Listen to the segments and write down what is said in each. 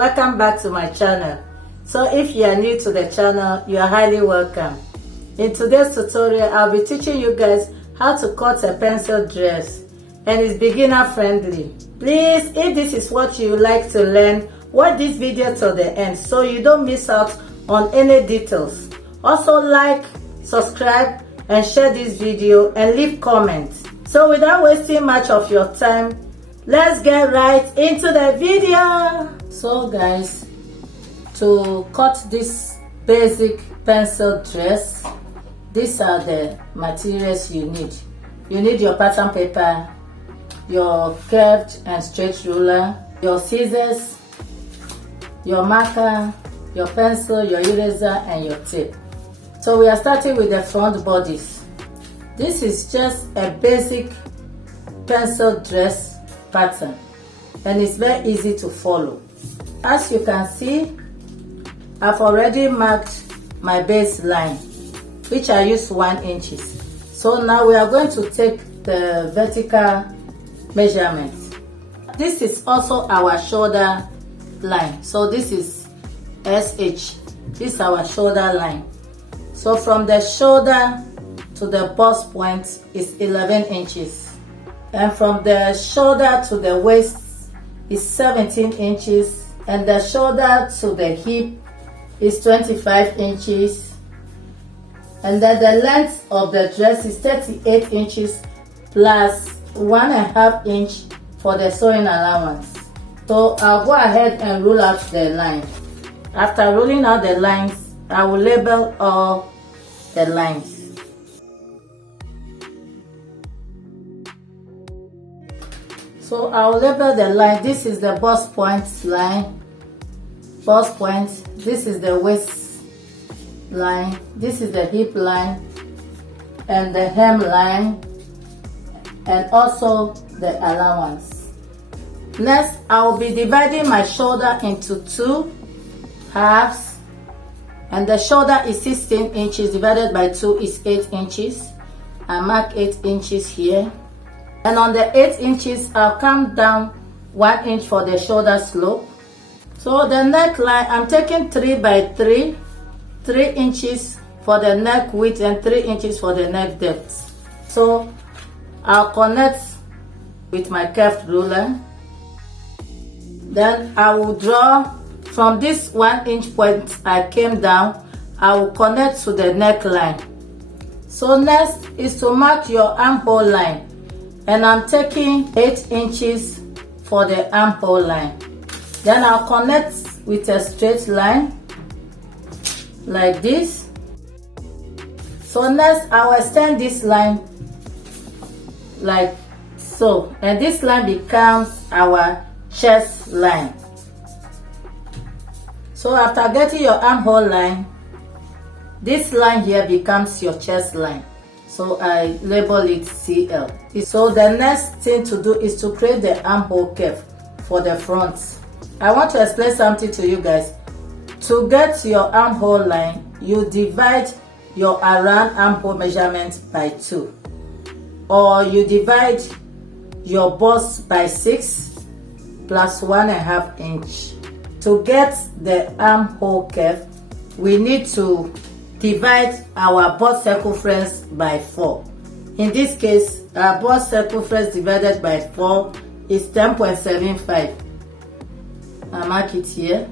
welcome back to my channel. So if you are new to the channel, you are highly welcome. In today's tutorial, I'll be teaching you guys how to cut a pencil dress, and it's beginner friendly. Please, if this is what you like to learn, watch this video till the end so you don't miss out on any details. Also like, subscribe and share this video and leave comments. So without wasting much of your time, let's get right into the video. So guys, to cut this basic pencil dress, these are the materials you need. You need your pattern paper, your curved and straight ruler, your scissors, your marker, your pencil, your eraser and your tape. So we are starting with the front bodies. This is just a basic pencil dress pattern and it's very easy to follow. As you can see, I've already marked my baseline, which I use 1 inch. So now we are going to take the vertical measurement. This is also our shoulder line. So this is SH. This is our shoulder line. So from the shoulder to the bust point is 11 inches. And from the shoulder to the waist is 17 inches. And the shoulder to the hip is 25 inches. And then the length of the dress is 38 inches plus 1.5 inch for the sewing allowance. So I'll go ahead and rule out the line. After ruling out the lines, I will label all the lines. So I'll label the line. This is the bust point line, bust point. This is the waist line. This is the hip line and the hem line and also the allowance. Next, I will be dividing my shoulder into 2 halves, and the shoulder is 16 inches divided by 2 is 8 inches. I mark 8 inches here, and on the 8 inches I'll come down 1 inch for the shoulder slope. So the neckline, I'm taking 3 by 3, 3 inches for the neck width and 3 inches for the neck depth. So I'll connect with my curved ruler. Then I will draw from this 1 inch point I came down, I will connect to the neckline. So next is to mark your armhole line, and I'm taking 8 inches for the armhole line. Then I'll connect with a straight line like this. So next I will extend this line like so, and this line becomes our chest line. So after getting your armhole line, this line here becomes your chest line. So I label it CL. So the next thing to do is to create the armhole curve for the front. I want to explain something to you guys. To get your armhole line, you divide your around armhole measurement by 2, or you divide your bust by 6 plus 1.5 inch. To get the armhole curve, we need to divide our bust circumference by 4. In this case, our bust circumference divided by 4 is 10.75. I mark it here.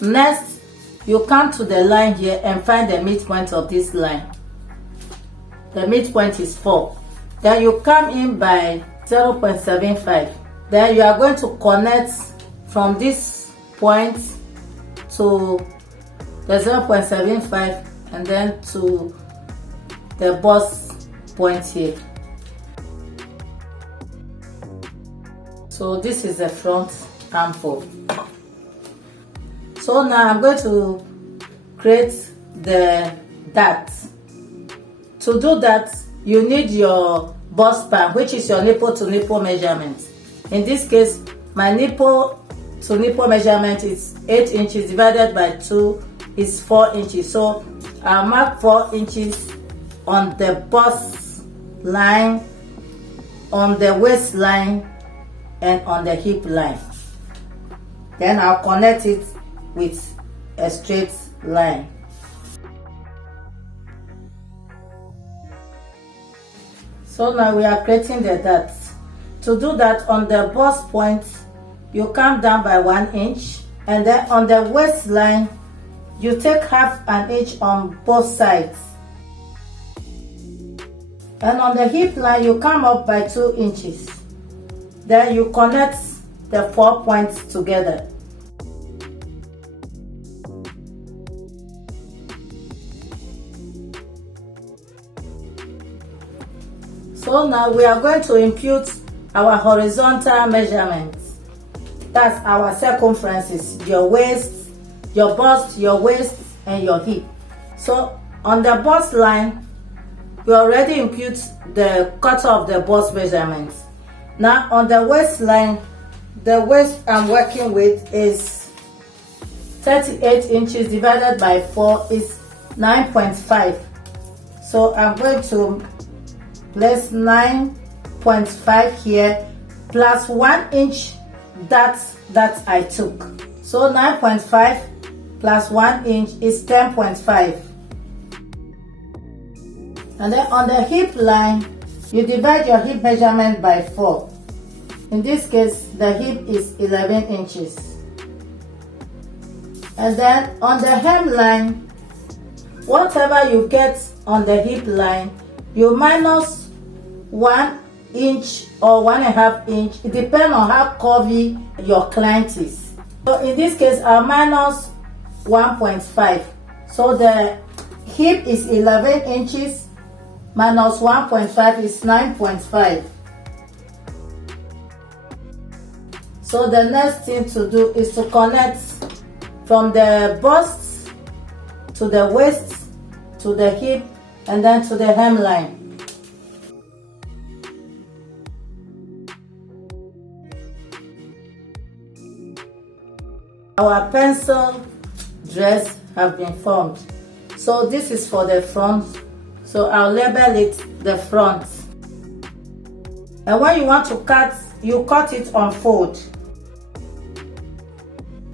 Next, you come to the line here and find the midpoint of this line. The midpoint is 4. Then you come in by 0.75. Then you are going to connect from this point to the 0.75 and then to the bust point here. So this is the front armhole. So now I'm going to create the dart. To do that, you need your bust span, which is your nipple to nipple measurement. In this case, my nipple to nipple measurement is 8 inches divided by 2 is 4 inches. So I'll mark 4 inches on the bust line, on the waistline, and on the hip line. Then I'll connect it with a straight line. So now we are creating the dots. To do that, on the bust point, you come down by 1 inch, and then on the waistline, you take half an inch on both sides. And on the hip line, you come up by 2 inches. Then you connect the 4 points together. So now we are going to impute our horizontal measurements. That's our circumferences, your waist, your bust, your waist, and your hip. So on the bust line, we already impute the cut of the bust measurements. Now on the waistline, the waist I'm working with is 38 inches divided by 4 is 9.5. So I'm going to place 9.5 here plus 1 inch that I took. So 9.5 plus 1 inch is 10.5. And then on the hip line, you divide your hip measurement by 4. In this case, the hip is 11 inches. And then on the hem line, whatever you get on the hip line, you minus 1 inch or 1.5 inch. It depends on how curvy your client is. So in this case, I'll minus 1.5. So the hip is 11 inches minus 1.5 is 9.5. So the next thing to do is to connect from the bust to the waist to the hip and then to the hemline. Our pencil dress have been formed. So this is for the front. So I'll label it the front. And when you want to cut, you cut it on fold.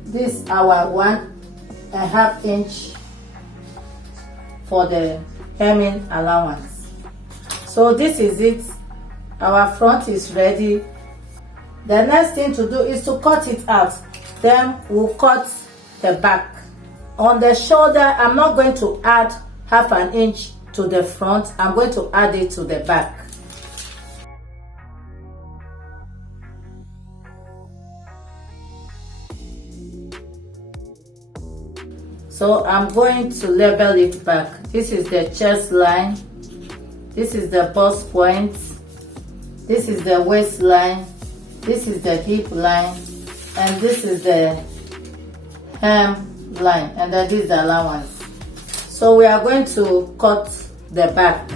This is our 1.5 inch for the hemming allowance. So this is it. Our front is ready. The next thing to do is to cut it out. Then we'll cut the back. On the shoulder, I'm not going to add half an inch to the front. I'm going to add it to the back. So I'm going to label it back. This is the chest line. This is the bust point. This is the waistline. This is the hip line. And this is the hem line. And then this is the allowance. So we are going to cut the back.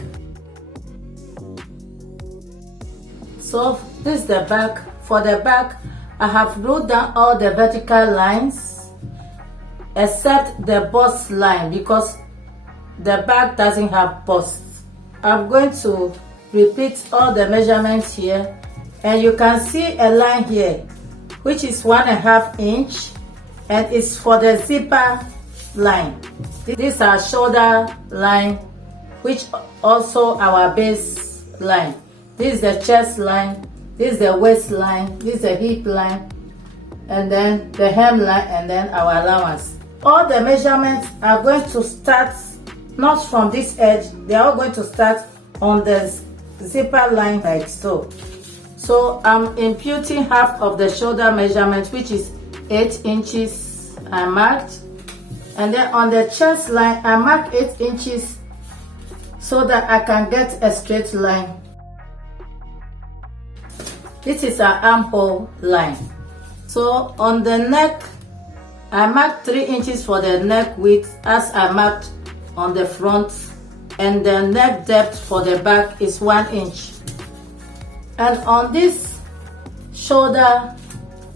So this is the back. For the back, I have wrote down all the vertical lines except the bust line because the back doesn't have bust. I'm going to repeat all the measurements here, and you can see a line here which is 1.5 inch and it's for the zipper line. This is our shoulder line, which also our base line. This is the chest line, this is the waist line, this is the hip line, and then the hem line, and then our allowance. All the measurements are going to start not from this edge, they are all going to start on the zipper line like so. So I'm imputing half of the shoulder measurement, which is 8 inches I marked, and then on the chest line I mark 8 inches so that I can get a straight line. This is our armhole line. So on the neck, I marked 3 inches for the neck width as I marked on the front, and the neck depth for the back is 1 inch. And on this shoulder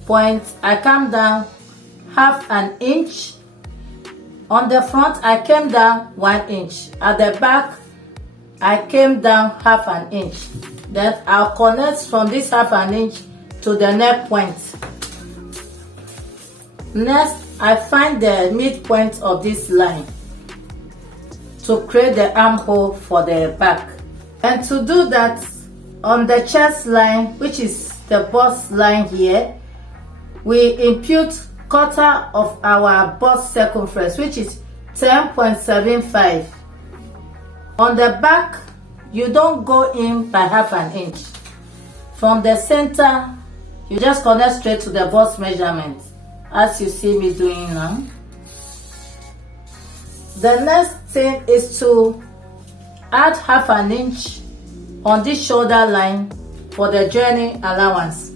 point, I come down half an inch. On the front, I came down 1 inch. At the back, I came down half an inch. Then I'll connect from this half an inch to the neck point. Next, I find the midpoint of this line to create the armhole for the back. And to do that, on the chest line, which is the bust line here, we impute quarter of our bust circumference, which is 10.75. On the back, you don't go in by half an inch. From the center, you just connect straight to the bust measurement, as you see me doing now. The next thing is to add half an inch on this shoulder line for the joining allowance.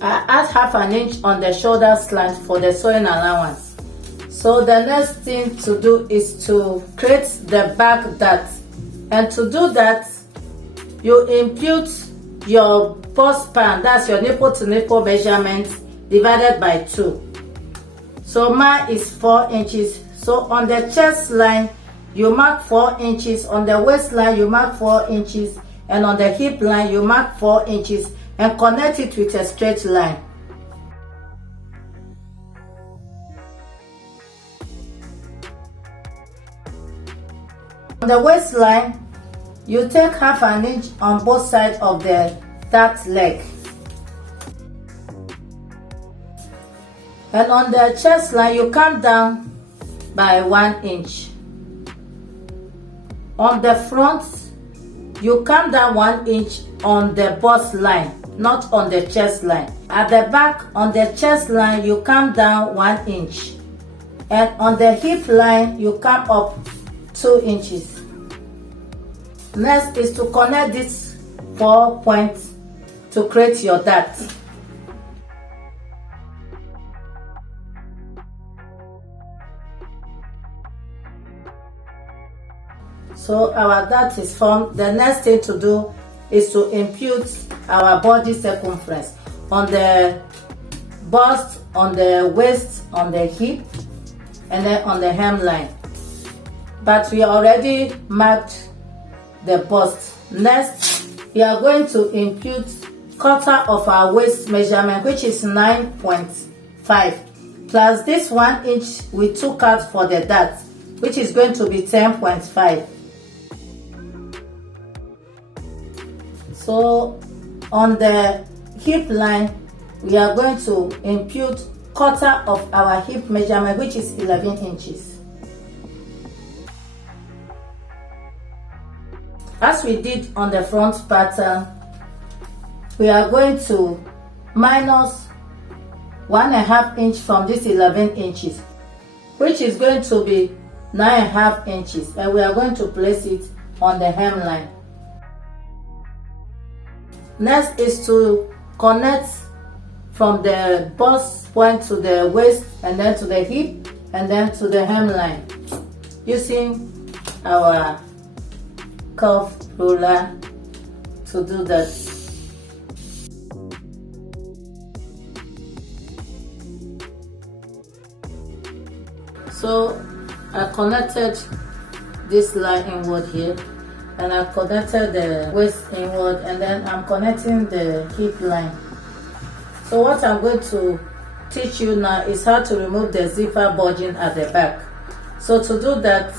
I add half an inch on the shoulder slant for the sewing allowance. So the next thing to do is to create the back dart. And to do that, you impute your bust span, that's your nipple to nipple measurement, divided by 2. So mine is 4 inches. So on the chest line, you mark 4 inches. On the waistline, you mark 4 inches. And on the hip line, you mark 4 inches and connect it with a straight line. On the waistline, you take half an inch on both sides of the dart leg. And on the chest line, you come down by 1 inch. On the front, you come down 1 inch on the bust line, not on the chest line. At the back, on the chest line, you come down 1 inch. And on the hip line, you come up 2 inches. Next is to connect these 4 points to create your dart. So our dart is formed. The next thing to do is to impute our body circumference on the bust, on the waist, on the hip, and then on the hemline. But we already marked the bust. Next, we are going to impute quarter of our waist measurement, which is 9.5, plus this 1 inch we took out for the dart, which is going to be 10.5. So on the hip line, we are going to impute quarter of our hip measurement, which is 11 inches. As we did on the front pattern, we are going to minus 1.5 inch from this 11 inches, which is going to be 9.5 inches, and we are going to place it on the hemline. Next is to connect from the bust point to the waist, and then to the hip, and then to the hemline, using our curve ruler to do that. So I connected this line inward here, and I connected the waist inward, and then I'm connecting the hip line. So what I'm going to teach you now is how to remove the zipper bulging at the back. So to do that,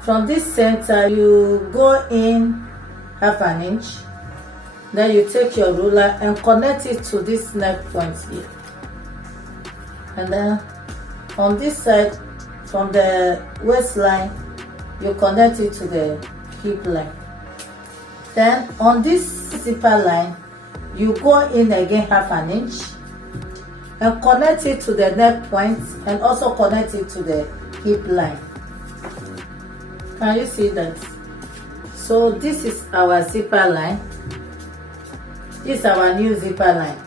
from this center, you go in half an inch, then you take your ruler and connect it to this neck point here. And then on this side, from the waistline, you connect it to the hip line. Then on this zipper line, you go in again half an inch and connect it to the neck point, and also connect it to the hip line. Can you see that? So this is our zipper line. This is our new zipper line.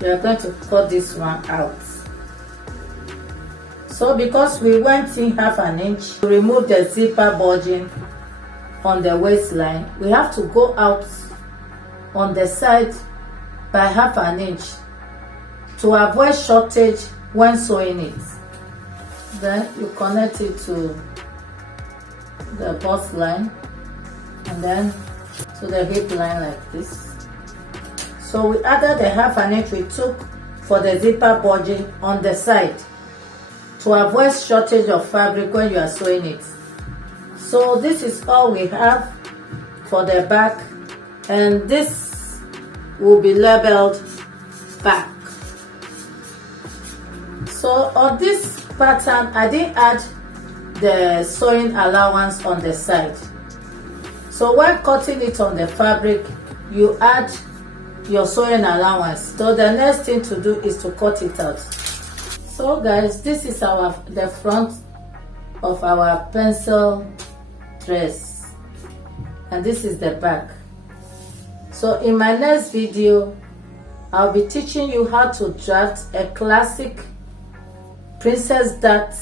We are going to cut this one out. So because we went in half an inch to remove the zipper bulging on the waistline, we have to go out on the side by half an inch to avoid shortage when sewing it. Then you connect it to the bust line, and then to the hip line like this. So we added the half an inch we took for the zipper bulging on the side to avoid shortage of fabric when you are sewing it. So this is all we have for the back, and this will be labeled back. So on this pattern, I didn't add the sewing allowance on the side. So when cutting it on the fabric, you add your sewing allowance. So the next thing to do is to cut it out. So guys, this is the front of our pencil dress, and this is the back. So in my next video, I'll be teaching you how to draft a classic Princess Dart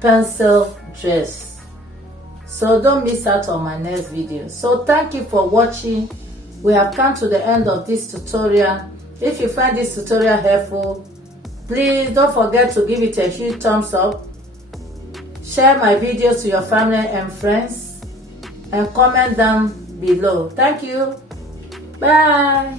pencil dress. So don't miss out on my next video. So thank you for watching. We have come to the end of this tutorial. If you find this tutorial helpful, please don't forget to give it a huge thumbs up. Share my videos to your family and friends, and comment down below. Thank you. Bye.